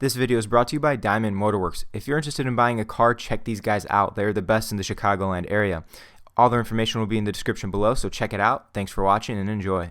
This video is brought to you by Diamond Motorworks. If you're interested in buying a car, check these guys out. They're the best in the Chicagoland area. All their information will be in the description below, so check it out. Thanks for watching and enjoy.